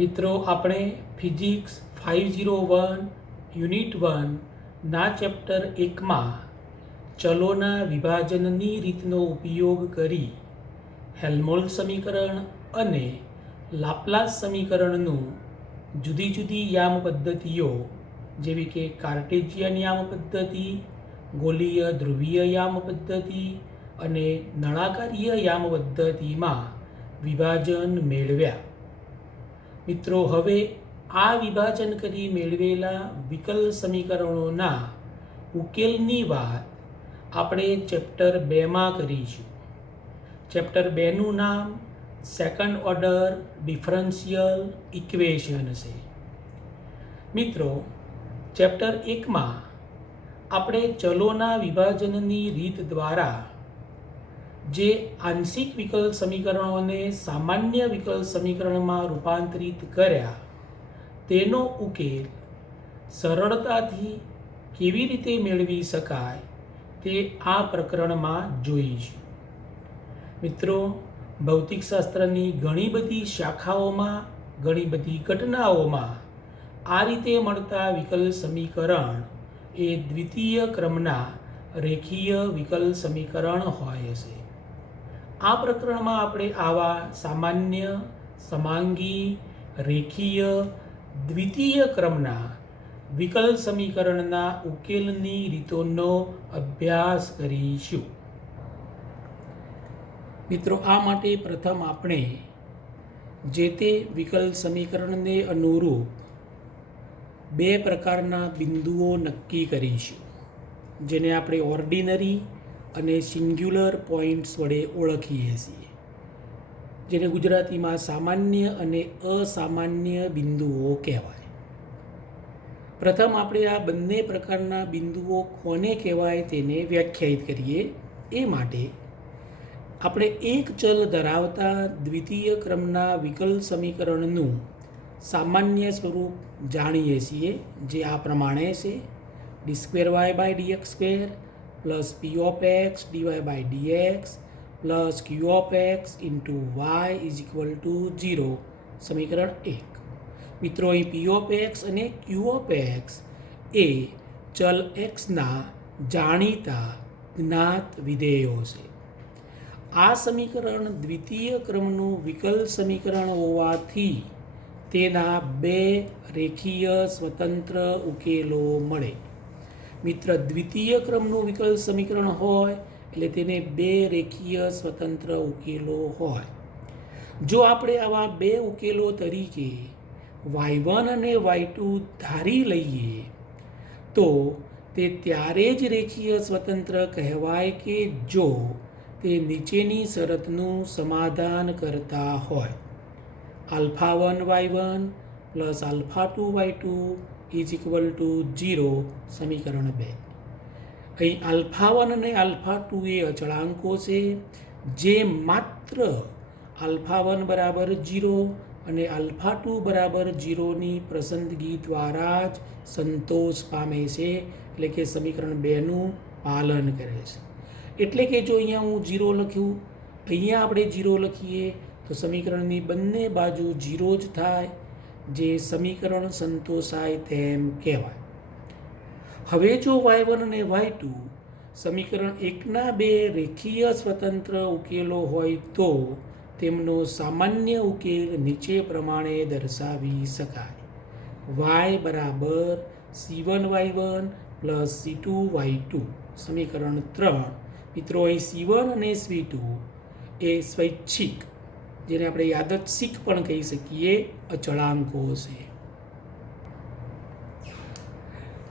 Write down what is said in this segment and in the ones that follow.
મિત્રો આપણે physics 501 unit 1 ના ચેપ્ટર 1માં ચલોના વિભાજનની રીતનો ઉપયોગ કરી હેલ્મહોલ્ટ્ઝ સમીકરણ અને લાપ્લાસ સમીકરણનું જુદી જુદી યામ પદ્ધતિઓ જેવી કે કાર્ટેશિયન યામ પદ્ધતિ, ગોલીય ધ્રુવીય યામ પદ્ધતિ અને નળાકારીય યામ પદ્ધતિમાં વિભાજન મેળવ્યા. મિત્રો, હવે આ વિભાજન કરી મેળવેલા વિકલ સમીકરણોના ઉકેલની વાત આપણે ચેપ્ટર 2માં કરીશું. ચેપ્ટર 2નું નામ સેકન્ડ ઓર્ડર ડિફરન્શિયલ ઇક્વેશન છે. મિત્રો, ચેપ્ટર 1માં આપણે ચલોના વિભાજનની રીત દ્વારા જે આંશિક વિકલ સમીકરણોને સામાન્ય વિકલ સમીકરણમાં રૂપાંતરિત કર્યા તેનો ઉકેલ સરળતાથી કેવી રીતે મેળવી શકાય તે આ પ્રકરણમાં જોઈશું. મિત્રો, ભૌતિકશાસ્ત્રની ઘણી બધી શાખાઓમાં, ઘણી બધી ઘટનાઓમાં આ રીતે મળતા વિકલ સમીકરણ એ દ્વિતીય ક્રમના રેખીય વિકલ સમીકરણ હોય છે. આ પ્રકરણમાં આપણે આવા સામાન્ય, સમાંગી, રેખીય, દ્વિતીય ક્રમના વિકલ સમીકરણના ઉકેલની રીતોનો અભ્યાસ કરીશું. મિત્રો, આ માટે પ્રથમ આપણે જે તે વિકલ સમીકરણને અનુરૂપ બે પ્રકારના બિંદુઓ નક્કી કરીશું, જેને આપણે ઓર્ડિનરી અને સિંગ્યુલર પોઈન્ટ્સ વડે ઓળખીએ છીએ, જેને ગુજરાતીમાં સામાન્ય અને અસામાન્ય બિંદુઓ કહેવાય. પ્રથમ આપણે આ બંને પ્રકારના બિંદુઓ કોને કહેવાય તેને વ્યાખ્યાયિત કરીએ. એ માટે આપણે એક ચલ ધરાવતા દ્વિતીય ક્રમના વિકલ સમીકરણનું સામાન્ય સ્વરૂપ જાણીએ છીએ, જે આ પ્રમાણે છે: d2y/dx² plus p(x)dy/dx plus q(x) × y = 0. સમીકરણ 1. મિત્રો, અહીં p(x) અને q(x) એ ચલ xના જાણીતા જ્ઞાત વિધેયો છે. આ સમીકરણ દ્વિતીય ક્રમનું વિકલ સમીકરણ હોવાથી તેના બે રેખીય સ્વતંત્ર ઉકેલો મળે. મિત્ર, દ્વિતીય ક્રમનું વિકલ સમીકરણ હોય એટલે તેને બે રેખીય સ્વતંત્ર ઉકેલો હોય. જો આપણે આવા બે ઉકેલો તરીકે y1 અને y2 ધારી લઈએ તો તે ત્યારે જ રેખીય સ્વતંત્ર કહેવાય કે જો તે નીચેની શરતનું સમાધાન કરતા હોય: α1y1 પ્લસ α2y2 = 0. સમીકરણ 2. અહીં α1 અને α2 એ અચળાંકો છે જે માત્ર α1 = 0 અને α2 = 0ની પસંદગી દ્વારા જ સંતોષ પામે છે, એટલે કે સમીકરણ 2નું પાલન કરે છે. એટલે કે જો અહીંયા હું 0 લખ્યું, અહીંયા આપણે 0 લખીએ તો સમીકરણની બંને બાજુ 0 જ થાય, જે સમીકરણ સંતોષાય તેમ કહેવાય. હવે જો y1 અને y2 સમીકરણ 1ના બે રેખીય સ્વતંત્ર ઉકેલો હોય તો તેમનો સામાન્ય ઉકેલ નીચે પ્રમાણે દર્શાવી શકાય: y = c1y1 પ્લસ c2y2. સમીકરણ 3. મિત્રો, અહીં c1 અને c2 એ સ્વૈચ્છિક, જેને આપણે યાદચ્છિક પણ કહી શકીએ, અચળાંકો છે.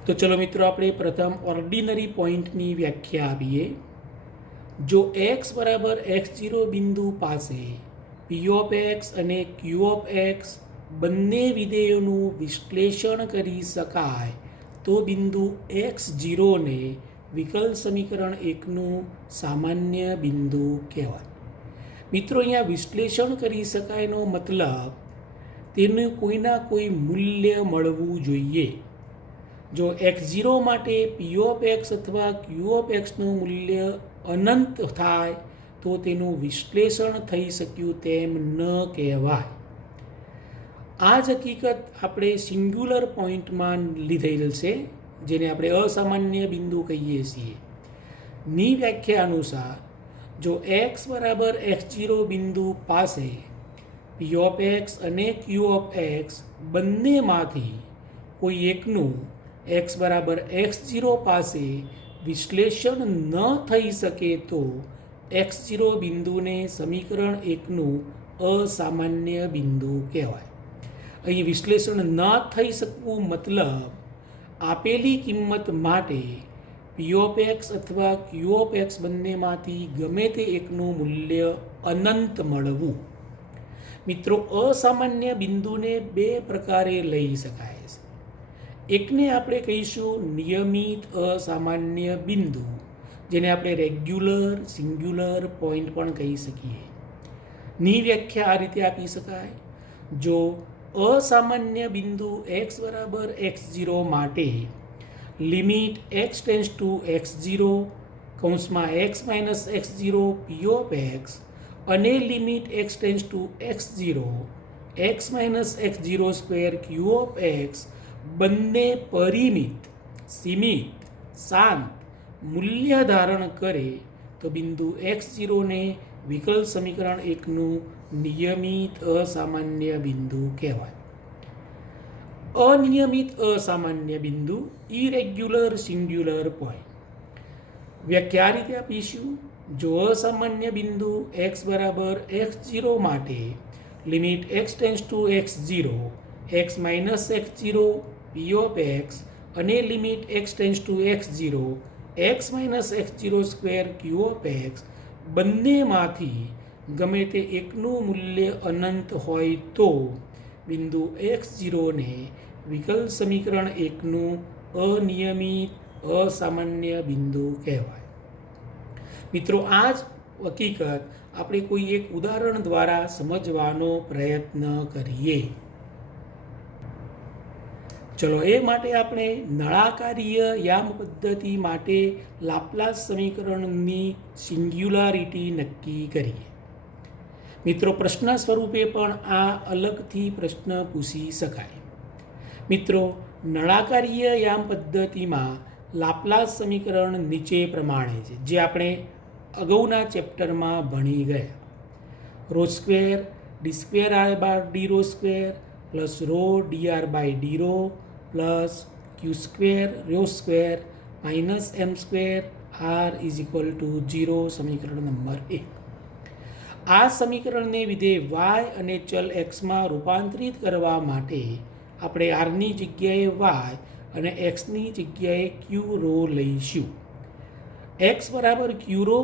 તો ચલો મિત્રો, આપણે પ્રથમ ઓર્ડિનરી પોઈન્ટની વ્યાખ્યા આપીએ. જો x = x0 બિંદુ પાસે p(x) અને q(x) બંને વિધેયોનું વિશ્લેષણ કરી શકાય તો બિંદુ x0 ને વિકલ સમીકરણ 1નું સામાન્ય બિંદુ કહેવાય. મિત્રો, અહીંયા વિશ્લેષણ કરી શકાયનો મતલબ તેનું કોઈના કોઈ મૂલ્ય મળવું જોઈએ. જો x0 માટે p(x) અથવા q(x)નું મૂલ્ય અનંત થાય તો તેનું વિશ્લેષણ થઈ શક્યું તેમ ન કહેવાય. આ જ હકીકત આપણે સિંગ્યુલર પોઈન્ટમાં લીધેલ છે, જેને આપણે અસામાન્ય બિંદુ કહીએ છીએ. ની વ્યાખ્યા અનુસાર જો એક્સ બરાબર x0 બિંદુ પાસે પી ઓફ એક્સ અને ક્યુ ઓફ એક્સ બંનેમાંથી કોઈ એકનું એક્સ બરાબર x0 પાસે વિશ્લેષણ ન થઈ શકે તો x0 બિંદુને સમીકરણ એકનું અસામાન્ય બિંદુ કહેવાય. અહીં વિશ્લેષણ ન થઈ શકવું મતલબ આપેલી કિંમત માટે પી ઓફ એક્સ અથવા ક્યુ ઓફ એક્સ બંનેમાંથી ગમે તે એકનું મૂલ્ય અનંત મળવું. મિત્રો, અસામાન્ય બિંદુને બે પ્રકારે લઈ શકાય છે. એકને આપણે કહીશું નિયમિત અસામાન્ય બિંદુ, જેને આપણે રેગ્યુલર સિંગ્યુલર પોઈન્ટ પણ કહી શકીએ. ની વ્યાખ્યા આ રીતે આપી શકાય. જો અસામાન્ય બિંદુ x બરાબર x0 માટે limit x tends to x0 કૌંસમાં x minus x0 P of x અને limit x tends to x0 x minus x0 square Q of x બંને પરિમિત, સીમિત, શાંત મૂલ્ય ધારણ કરે તો બિંદુ x0 ને વિકલ સમીકરણ એકનું નિયમિત અસામાન્ય બિંદુ કહેવાય. અનિયમિત અસામાન્ય બિંદુ ઇરેગ્યુલર સિંગ્યુલર પોઈન્ટ. વ્યાખ્યા આ રીતે આપીશું. જો અસામાન્ય બિંદુ x બરાબર x0 માટે limit x tends to x0 x minus x0 P of x અને limit x tends to x0 x minus x0 square Q of x બંનેમાંથી ગમે તે એકનું મૂલ્ય અનંત હોય તો બિંદુ x0 ને વિકલ સમીકરણ એકનું અનિયમિત અસામાન્ય બિંદુ કહેવાય. મિત્રો, આ જ હકીકત આપણે કોઈ એક ઉદાહરણ દ્વારા સમજવાનો પ્રયત્ન કરીએ. ચલો, એ માટે આપણે નળાકારીય યામ પદ્ધતિ માટે લાપ્લાસ સમીકરણની સિંગ્યુલારિટી નક્કી કરીએ. મિત્રો, પ્રશ્ન સ્વરૂપે પણ આ અલગથી પ્રશ્ન પૂછી શકાય. મિત્રો, નળાકારીય યામ પદ્ધતિમાં લાપ્લાસ સમીકરણ નીચે પ્રમાણે છે, જે આપણે અગાઉના ચેપ્ટરમાં ભણી ગયા. Rho square d square r bar d rho square plus rho d r by d rho plus q square rho square minus m square r is equal to 0 સમીકરણ નંબર 1. આ સમીકરણને વિધેય y અને ચલ xમાં રૂપાંતરિત કરવા માટે આપણે આરની જગ્યાએ y અને xની જગ્યાએ ક્યુ રો લઈશું. x બરાબર ક્યુ રો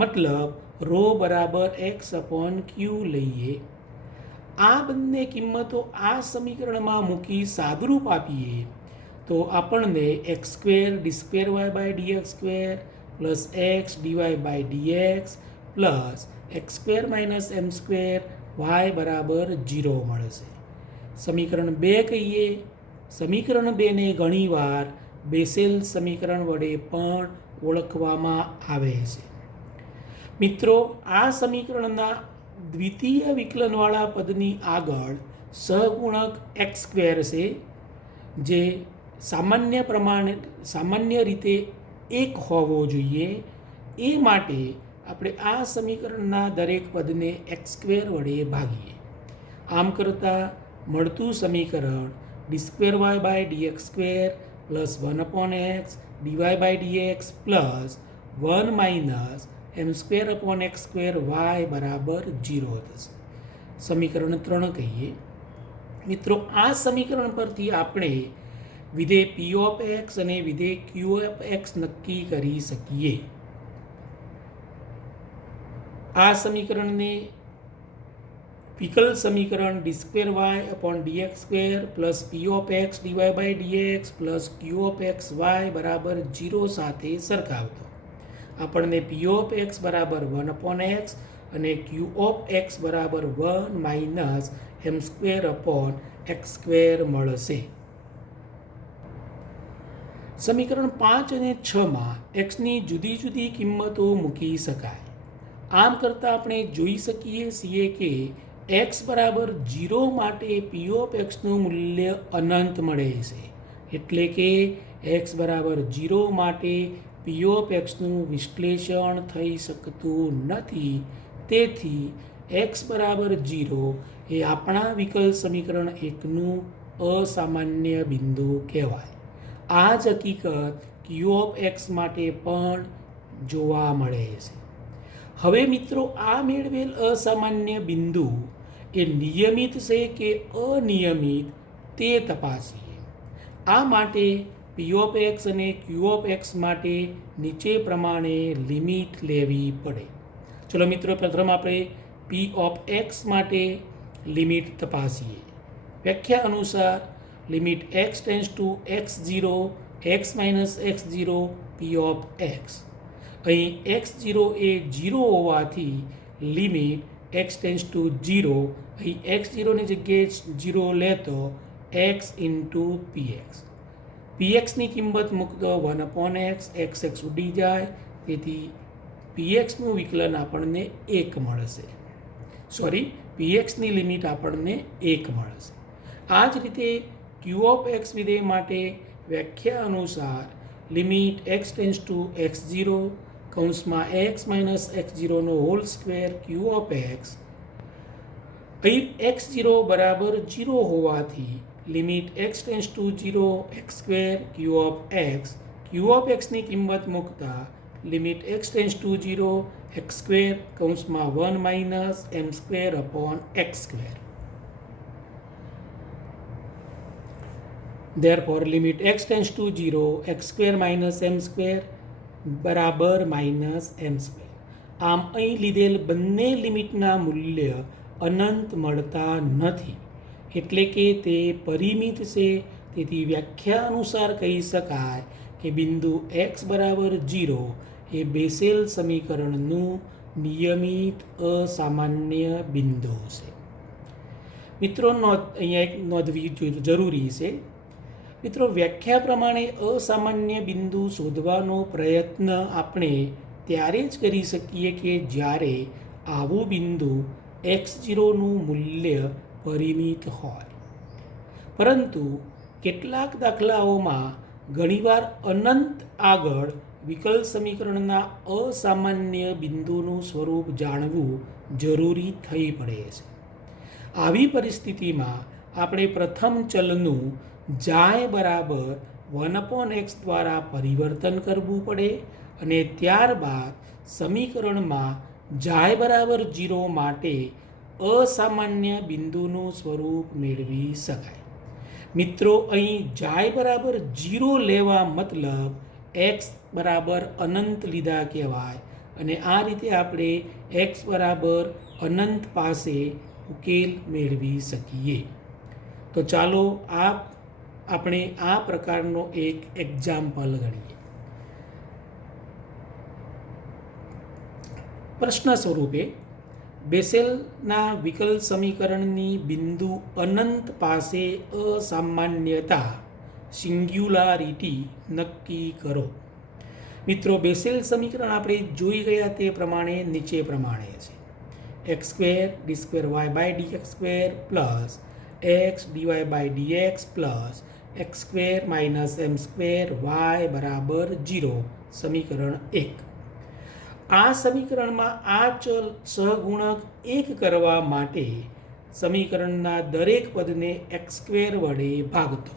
મતલબ રો બરાબર x અપોન ક્યુ લઈએ. આ બંને કિંમતો આ સમીકરણમાં મૂકી સાદુરૂપ આપીએ તો આપણને x square d square y by dx square plus x dy by dx plus x square minus m square y બરાબર 0 મળશે. સમીકરણ 2 કહીએ. સમીકરણ 2ને ઘણીવાર બેસેલ સમીકરણ વડે પણ ઓળખવામાં આવે છે. મિત્રો, આ સમીકરણના દ્વિતીય વિકલનવાળા પદની આગળ સહગુણક એક્સ સ્ક્વેર છે, જે સામાન્ય રીતે 1 હોવો જોઈએ. એ માટે આપણે આ સમીકરણના દરેક પદને એક્સ સ્ક્વેર વડે ભાગીએ. આમ કરતાં મળતું સમીકરણ d square y by dx square plus 1 upon x dy by dx plus 1 minus m square upon x square y બરાબર 0 થશે. સમીકરણ 3 કહીએ. મિત્રો, આ સમીકરણ પરથી આપણે વિધેય પી ઓફ એક્સ અને વિધેય ક્યુ ઓફ એક્સ નક્કી કરી શકીએ. આ સમીકરણને વિકલ સમીકરણ d square y upon dx square plus p of x dy by dx plus q of x y બરાબર 0 સાથે સરખાવતો આપણને પી ઓફ એક્સ બરાબર 1 અપોન એક્સ અને ક્યુ ઓફ એક્સ બરાબર 1 minus m square upon x square મળશે. સમીકરણ 5 અને 6માં એક્સની જુદી જુદી કિંમતો મૂકી શકાય. આમ કરતાં આપણે જોઈ શકીએ છીએ કે એક્સ બરાબર 0 માટે પી ઓફ એક્સનું મૂલ્ય અનંત મળે છે, એટલે કે એક્સ બરાબર 0 માટે પી ઓફ એક્સનું વિશ્લેષણ થઈ શકતું નથી. તેથી એક્સ બરાબર 0 એ આપણા વિકલ સમીકરણ 1નું અસામાન્ય બિંદુ કહેવાય. આ જ હકીકત ક્યુ ઓફ એક્સ માટે પણ જોવા મળે છે. હવે મિત્રો, આ મેળવેલ અસામાન્ય બિંદુ એ નિયમિત છે કે અનિયમિત તે તપાસીએ. આ માટે પી ઓફ એક્સ અને ક્યુ ઓફ એક્સ માટે નીચે પ્રમાણે લિમિટ લેવી પડે. ચલો મિત્રો, પ્રથમ આપણે પી ઓફ એક્સ માટે લિમિટ તપાસીએ. વ્યાખ્યા અનુસાર limit x tends to x0 x minus x0 P of x. અહીં x0 એ 0 હોવાથી લિમિટ એક્સ ટેન્સ ટુ 0, અહીં x0ની જગ્યાએ 0 લેતો x ઇન્ટુ px. pxની કિંમત મૂકતો 1/x, x ઉડી જાય, તેથી pxનું વિકલન આપણને 1 મળશે. pxની લિમિટ આપણને 1 મળશે. આ જ રીતે ક્યુ ઓફ એક્સ વિધેય માટે વ્યાખ્યા અનુસાર limit x tends to x0 કૌંસમાં x માઇનસ x0નો whole square Q of x. અહીં x0 બરાબર 0 હોવાથી limit x tends to 0 x square Q of x. Q of એક્સની કિંમત મૂકતા limit x tends to 0 x square કૌંસમાં 1 minus m square upon x square. Therefore, limit x tends to 0 x square minus m square બરાબર minus m square. આમ અહીં લીધેલ બંને લિમિટના મૂલ્ય અનંત મળતા નથી, એટલે કે તે પરિમિત છે. તેથી વ્યાખ્યા અનુસાર કહી શકાય કે બિંદુ x બરાબર 0 એ બેસેલ સમીકરણનું નિયમિત અસામાન્ય બિંદુ છે. મિત્રો, અહીંયા એક નોંધવી જરૂરી છે. મિત્રો, વ્યાખ્યા પ્રમાણે અસામાન્ય બિંદુ શોધવાનો પ્રયત્ન આપણે ત્યારે જ કરી શકીએ કે જ્યારે આવું બિંદુ x0નું મૂલ્ય પરિમિત હોય. પરંતુ કેટલાક દાખલાઓમાં ઘણીવાર અનંત આગળ વિકલ સમીકરણના અસામાન્ય બિંદુનું સ્વરૂપ જાણવું જરૂરી થઈ પડે છે. આવી પરિસ્થિતિમાં આપણે પ્રથમ ચલનું જાય બરાબર 1/x દ્વારા પરિવર્તન કરવું પડે અને ત્યારબાદ સમીકરણમાં જાય બરાબર 0 માટે અસામાન્ય બિંદુનું સ્વરૂપ મેળવી શકાય. મિત્રો, અહીં જાય બરાબર 0 લેવા મતલબ x બરાબર અનંત લીધા કહેવાય અને આ રીતે આપણે x બરાબર અનંત પાસે ઉકેલ મેળવી શકીએ. તો ચાલો આપણે આ પ્રકારનો એક એક્ઝામ્પલ ગણીએ. પ્રશ્ન સ્વરૂપે બેસેલના વિકલ સમીકરણની બિંદુ અનંત પાસે અસામાન્યતા સિંગ્યુલારિટી નક્કી કરો. મિત્રો, બેસેલ સમીકરણ આપણે જોઈ ગયા તે પ્રમાણે નીચે પ્રમાણે છે. x square d square y by dx square plus x dy by dx plus x square minus m square y બરાબર 0 સમીકરણ 1. આ સમીકરણમાં આ ચલ સહગુણક 1 કરવા માટે સમીકરણના દરેક પદને x સ્ક્વેર વડે ભાગતો.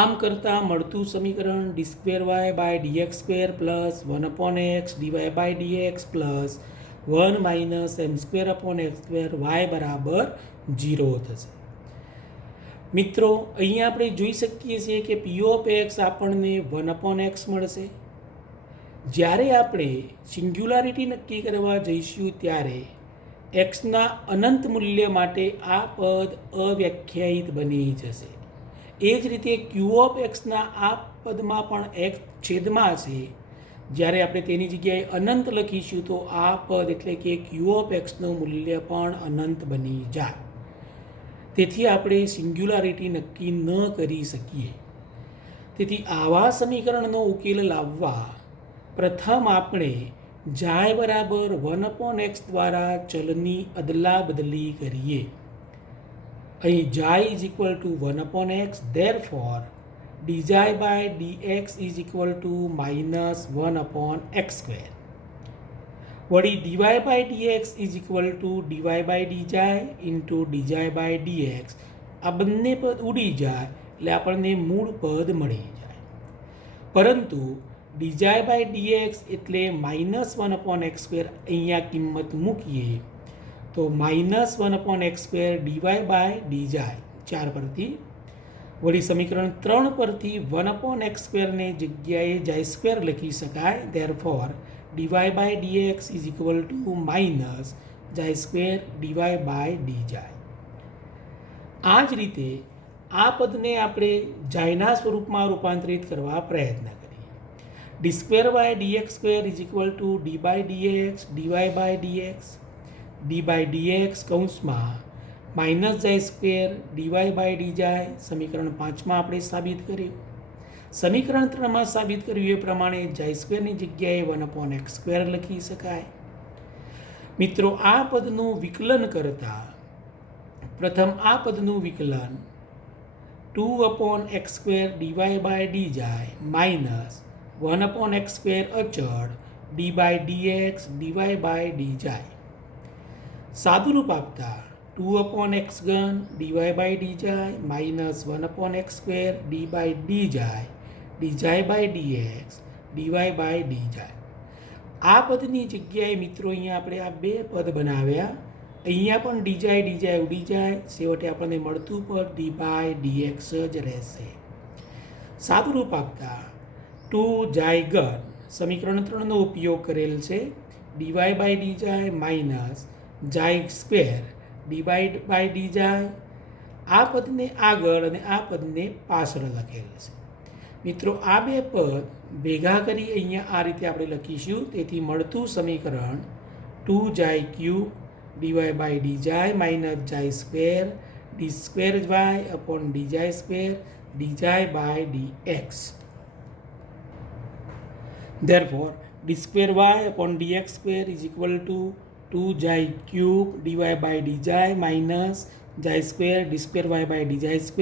આમ કરતાં મળતું સમીકરણ d square y by dx square plus 1/x dy by dx plus 1 minus m square upon x square y બરાબર 0 થશે. મિત્રો, અહીંયા આપણે જોઈ શકીએ છીએ કે પી ઓફ એક્સ આપણને 1/x મળશે. જ્યારે આપણે સિંગ્યુલારિટી નક્કી કરવા જઈશું ત્યારે એક્સના અનંત મૂલ્ય માટે આ પદ અવ્યાખ્યાયિત બની જશે. એ જ રીતે ક્યુ ઓફ એક્સના આ પદમાં પણ x છેદમાં છે. જ્યારે આપણે તેની જગ્યાએ અનંત લખીશું તો આ પદ એટલે કે ક્યુ ઓફ એક્સનું મૂલ્ય પણ અનંત બની જાય. તેથી આપણે સિંગ્યુલારિટી નક્કી ન કરી શકીએ. તેથી આવા સમીકરણનો ઉકેલ લાવવા પ્રથમ આપણે જાય બરાબર 1/x દ્વારા ચલની અદલા બદલી કરીએ. અહીં જાય is equal two 1/x, therefore dj by dx is equal to minus 1/x². વળી dy by dx is equal to dy by dj into dj by dx. આ બંને પદ ઉડી જાય એટલે આપણને મૂળ પદ મળી જાય. પરંતુ dj by dx એટલે -1/x², અહીંયા કિંમત મૂકીએ તો -1/x² dy by dj 4 પરથી. વળી સમીકરણ 3 પરથી 1/x² ને જગ્યાએ j² લખી શકાય. therefore dy by dx is equal to minus j² dy by dj. આ જ રીતે આ પદને આપણે જાયના સ્વરૂપમાં રૂપાંતરિત કરવા પ્રયત્ન કરીએ. d² by dx² is equal to d by dx dy by dx. d by dx કૌંસમાં minus j² dy by dj સમીકરણ 5માં આપણે સાબિત કર્યું. સમીકરણ 3માં સાબિત કર્યું એ પ્રમાણે j² ની જગ્યાએ 1/x² લખી શકાય. મિત્રો, આ પદનું વિકલન કરતા પ્રથમ આ પદનું વિકલન 2/x² dy by dj minus 1/x² અચળ d by dx dy by dj. સાદુરૂપ આપતા 2/x³ dy by dj minus 1/x² d by dj dj by dx dy by dj. આ પદની જગ્યાએ મિત્રો અહીંયા આપણે આ બે પદ બનાવ્યા. અહીંયા પણ dj dj ઉડી જાય, છેવટે આપણને મળતું પદ d by dx જ રહેશે. સાદુરૂપ આપતા 2j3 સમીકરણ 3નો ઉપયોગ કરેલ છે. dy by dj minus j² divide by dj. આ પદને આગળ અને આ પદને પાછળ લખેલ છે. મિત્રો, આ બે પદ ભેગા કરી અહીંયા આ રીતે આપણે લખીશું. તેથી મળતું સમીકરણ 2j³ dy by dj minus j² d²y upon dj² dj by dx. therefore d²y upon dx² is equal to 2j³ dy by dj minus j² d²y by dj²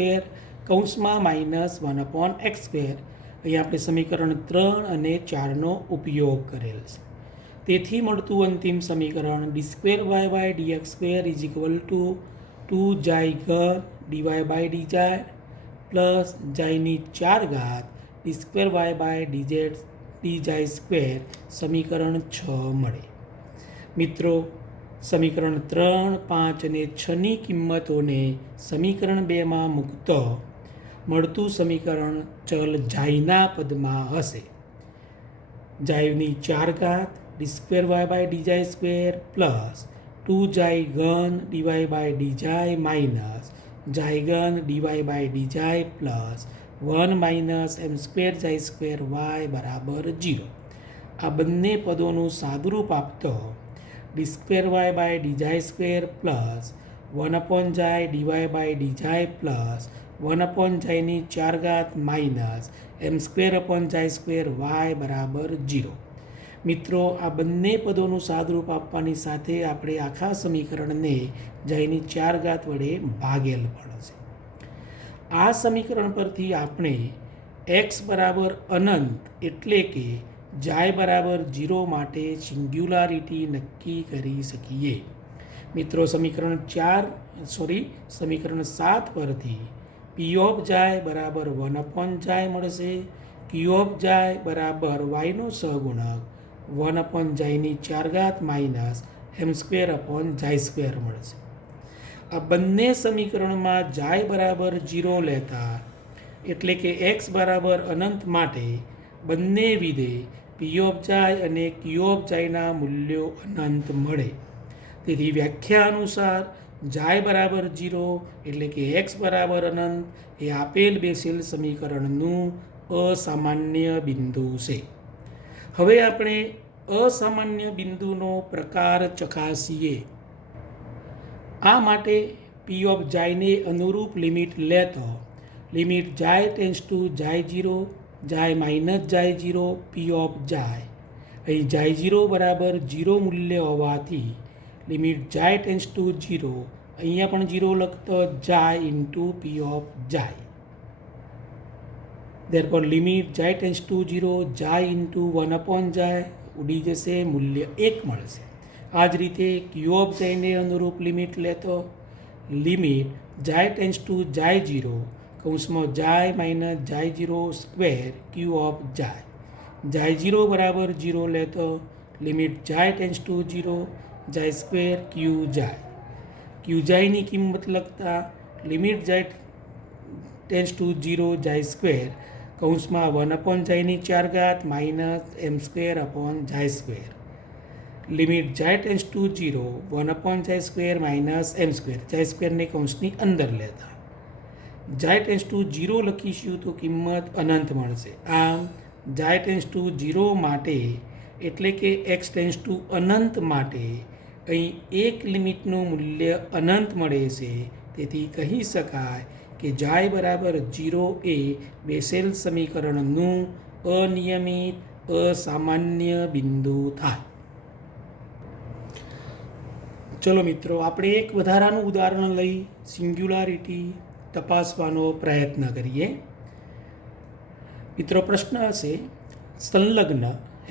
કૌંસમાં માઇનસ 1/x². અહીં આપણે સમીકરણ 3 અને 4નો ઉપયોગ કરેલ છે. તેથી મળતું અંતિમ સમીકરણ d²y by dx² is equal to 2j3 dy by dj plus jની 4 ઘાત d²y by dj² સમીકરણ 6 મળે. મિત્રો, સમીકરણ 3, 5 અને 6ની કિંમતોને સમીકરણ 2માં મૂકતો મળતું સમીકરણ ચલ જાયના પદમાં હશે. જાયની 4 ઘાત d²y by dj² plus 2j3 dy by dj minus j3 dy by dj plus 1 minus m² j²y બરાબર 0. આ બંને પદોનું સાદુરૂપ આપતો d²y by dj² plus 1/j dy by dj plus 1/jની 4 ઘાત માઇનસ m²/j²y બરાબર 0. મિત્રો, આ બંને પદોનું સાદુરૂપ આપવાની સાથે આપણે આખા સમીકરણને jની 4 ઘાત વડે ભાગેલ પણ છે. આ સમીકરણ પરથી આપણે x બરાબર અનંત એટલે કે j બરાબર 0 માટે સિંગ્યુલારિટી નક્કી કરી શકીએ. મિત્રો, સમીકરણ 7 પરથી p ઓફ j બરાબર 1/j મળશે. q ઓફ j બરાબર yનો સહગુણક 1/jની 4 ઘાત માઇનસ m²/j² મળશે. આ બંને સમીકરણમાં j બરાબર 0 લેતા એટલે કે x બરાબર અનંત માટે બંને વિધેય p ઓફ j અને q ઓફ jના મૂલ્યો અનંત મળે. તેથી વ્યાખ્યા અનુસાર j બરાબર 0 એટલે કે x બરાબર અનંત એ આપેલ બેસેલ સમીકરણનું અસામાન્ય બિંદુ છે. હવે આપણે અસામાન્ય બિંદુનો પ્રકાર ચકાસીએ. આ માટે p ઓફ j ને અનુરૂપ લિમિટ લેતો limit j tends to j0 j minus j0 p of j અહીં જાય 0 બરાબર 0 મૂલ્ય હોવાથી લિમિટ જાય ટેન્સ ટુ 0, અહીંયા પણ 0 લખતો જાય ઇન્ટુ પી ઓફ જાય. therefore લિમિટ જાય ટેન્સ ટુ 0 જાય ઇન્ટુ 1 અપોન જાય ઉડી જશે, મૂલ્ય 1 મળશે. આ જ રીતે ક્યુ ઓફ જાયને અનુરૂપ લિમિટ લેતો લિમિટ જાય ટેન્સ ટુ જાય 0 કૌંસમાં જાય માઇનસ જાય 0 સ્ક્વેર ક્યુ ઓફ જાય. જાય 0 બરાબર 0 લેતો લિમિટ જાય ટેન્સ ટુ 0 જાય સ્ક્વેર ક્યુ જાય. ક્યુ જાયની કિંમત લખતા લિમિટ જાય ટેન્સ ટુ 0 જાય સ્ક્વેર કૌંસમાં 1 અપોન જાયની 4 ઘાત માઇનસ એમ સ્ક્વેર અપોન જાય સ્ક્વેર. લિમિટ જાય ટેન્સ ટુ 0 1 અપોન જાય સ્ક્વેર માઇનસ એમ સ્ક્વેર, જાય સ્ક્વેરને કૌંસની અંદર લેતા જાય ટેન્સ ટુ 0 લખીશું તો કિંમત અનંત મળશે. આમ જાય ટેન્સ ટુ 0 માટે એટલે કે એક્સ ટેન્સ ટુ અનંત માટે અહીં એક લિમિટનું મૂલ્ય અનંત મળે છે. તેથી કહી શકાય કે જાય બરાબર 0 એ બેસેલ સમીકરણનું અનિયમિત અસામાન્ય બિંદુ થાય. ચલો મિત્રો, આપણે એક વધારાનું ઉદાહરણ લઈ સિંગ્યુલારિટી તપાસવાનો પ્રયત્ન કરીએ. મિત્રો, પ્રશ્ન હશે સંલગ્ન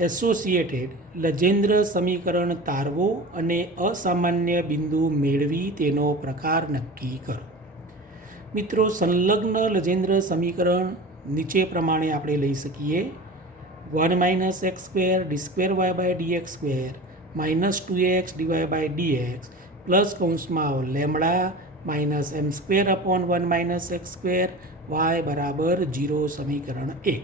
એસોસિએટેડ લજેન્દ્ર સમીકરણ તારવો અને અસામાન્ય બિંદુ મેળવી તેનો પ્રકાર નક્કી કરો. મિત્રો, સંલગ્ન લજેન્દ્ર સમીકરણ નીચે પ્રમાણે આપણે લઈ શકીએ: 1 minus x square d square y by dx square minus 2x dy by dx plus કૌંસમાં lambda minus m square upon 1 minus x square y બરાબર 0 સમીકરણ 1.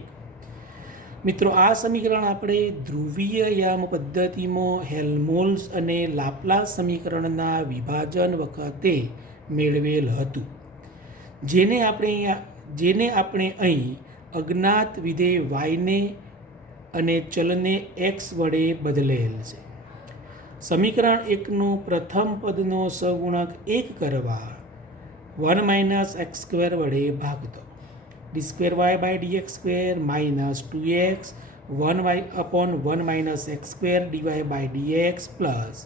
મિત્રો, આ સમીકરણ આપણે ધ્રુવીય યામ પદ્ધતિમાં હેલ્મહોલ્ટ્ઝ અને લાપ્લાસ સમીકરણના વિભાજન વખતે મેળવેલ હતું, જેને આપણે અહીં અજ્ઞાત વિધેય વાયને અને ચલને એક્સ વડે બદલેલ છે. સમીકરણ 1નું પ્રથમ પદનો સહગુણક 1 કરવા 1 માઇનસ એક્સ સ્ક્વેર વડે ભાગતો d square y by dx square minus 2x 1 અપોન 1 minus x square dy by dx plus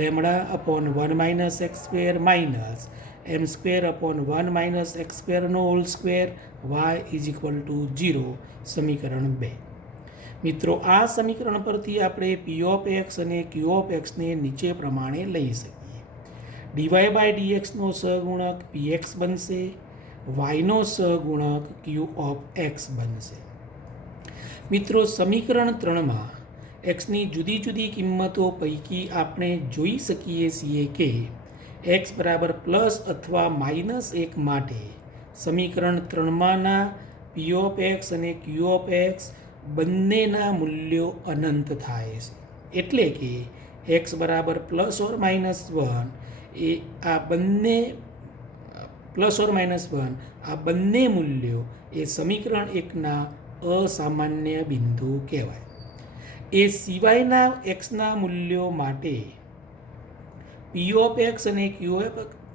lambda upon 1 minus x square minus m square upon 1 minus x સ્ક્વેરનો whole square y is equal to 0 સમીકરણ 2. મિત્રો, આ સમીકરણ પરથી આપણે પી of x અને ક્યુ of એક્સને નીચે પ્રમાણે લઈ શકીએ: ડીવાય બાય ડીએક્સનો સહગુણક પી એક્સ બનશે, વાયનો સહગુણક ક્યુ ઓફ એક્સ બનશે. મિત્રો, સમીકરણ 3માં એક્સની જુદી જુદી કિંમતો પૈકી આપણે જોઈ શકીએ છીએ કે એક્સ બરાબર પ્લસ અથવા માઇનસ 1 માટે સમીકરણ 3માંના પી ઓફ એક્સ અને ક્યુ ઓફ એક્સ બંનેના મૂલ્યો અનંત થાય છે. એટલે કે એક્સ બરાબર પ્લસ ઓર માઇનસ 1 એ આ બંને પ્લસ ઓર માઇનસ 1 આ બંને મૂલ્યો એ સમીકરણ 1ના અસામાન્ય બિંદુ કહેવાય. એ સિવાયના એક્સના મૂલ્યો માટે પી ઓફ એક્સ અને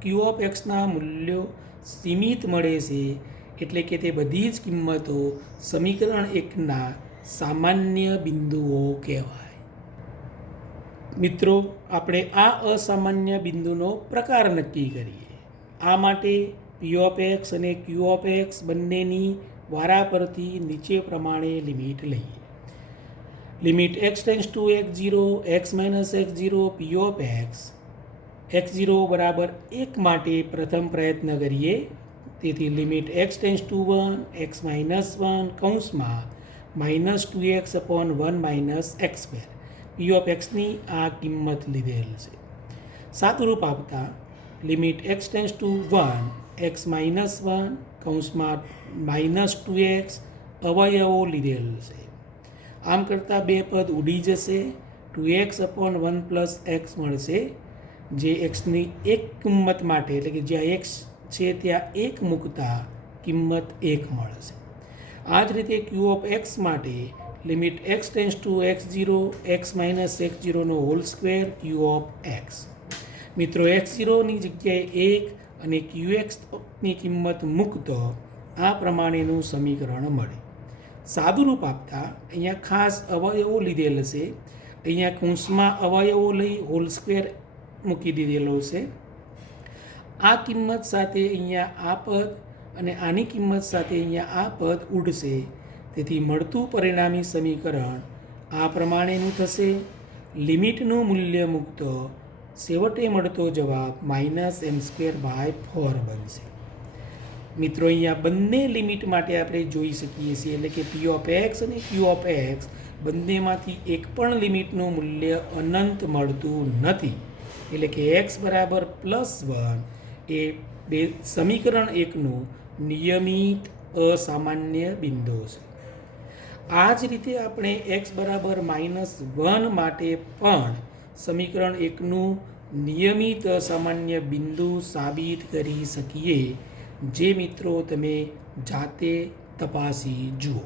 ક્યુ ઓફ એક્સના મૂલ્યો સીમિત મળે છે. એટલે કે તે બધી જ કિંમતો સમીકરણ 1ના સામાન્ય બિંદુઓ કહેવાય. મિત્રો, આપણે આ અસામાન્ય બિંદુનો પ્રકાર નક્કી કરીએ. આ માટે પી ઓફ એક્સ અને ક્યુ ઓફ એક્સ બંનેની વારા પરથી નીચે પ્રમાણે લિમિટ લઈએ. Limit x tends to x0 x minus x0 P of x x0 બરાબર 1 માટે પ્રથમ પ્રયત્ન કરીએ. તેથી limit x tends to 1 x minus 1 કૌંસમાં minus 2x upon 1 minus x square P of એક્સની આ કિંમત લીધેલ છે. સાદુરૂપ આપતા limit x tends to 1 x minus 1 કૌંસમાં માઇનસ 2x અવયવો લીધેલ છે. આમ કરતાં બે પદ ઉડી જશે, 2x અપોન 1 પ્લસ એક્સ મળશે, જે એક્સની એક કિંમત માટે એટલે કે જ્યાં એક્સ છે ત્યાં 1 મૂકતા કિંમત 1 મળશે. આ જ રીતે ક્યુ ઓફ એક્સ માટે limit x tends to x0 x minus x0નો whole square Q of x. મિત્રો, x0ની જગ્યાએ 1 અને ક્યુ એક્સની કિંમત મૂકતો આ પ્રમાણેનું સમીકરણ મળે. સાદુરૂપ આપતા અહીંયા ખાસ અવયવો લીધેલ છે. અહીંયા કૌંસમાં અવયવો લઈ હોલ સ્ક્વેર મૂકી દીધેલો છે. આ કિંમત સાથે અહીંયા આ પદ અને આની કિંમત સાથે અહીંયા આ પદ ઉડશે. તેથી મળતું પરિણામી સમીકરણ આ પ્રમાણેનું થશે. લિમિટનું મૂલ્ય મૂકતો છેવટે મળતો જવાબ -m²/4 બનશે. મિત્રો અહીંયા બંને લિમિટ માટે આપણે જોઈ શકીએ છીએ, એટલે કે p ઓફ x અને q ઓફ x બંનેમાંથી એક પણ લિમિટનું મૂલ્ય અનંત મળતું નથી. એટલે કે x બરાબર +1 એ સમીકરણ 1નું નિયમિત અસામાન્ય બિંદુ છે. આ જ રીતે આપણે x બરાબર -1 માટે પણ સમીકરણ 1નું નિયમિત અસામાન્ય બિંદુ સાબિત કરી શકીએ, જે મિત્રો તમે જાતે તપાસી જુઓ.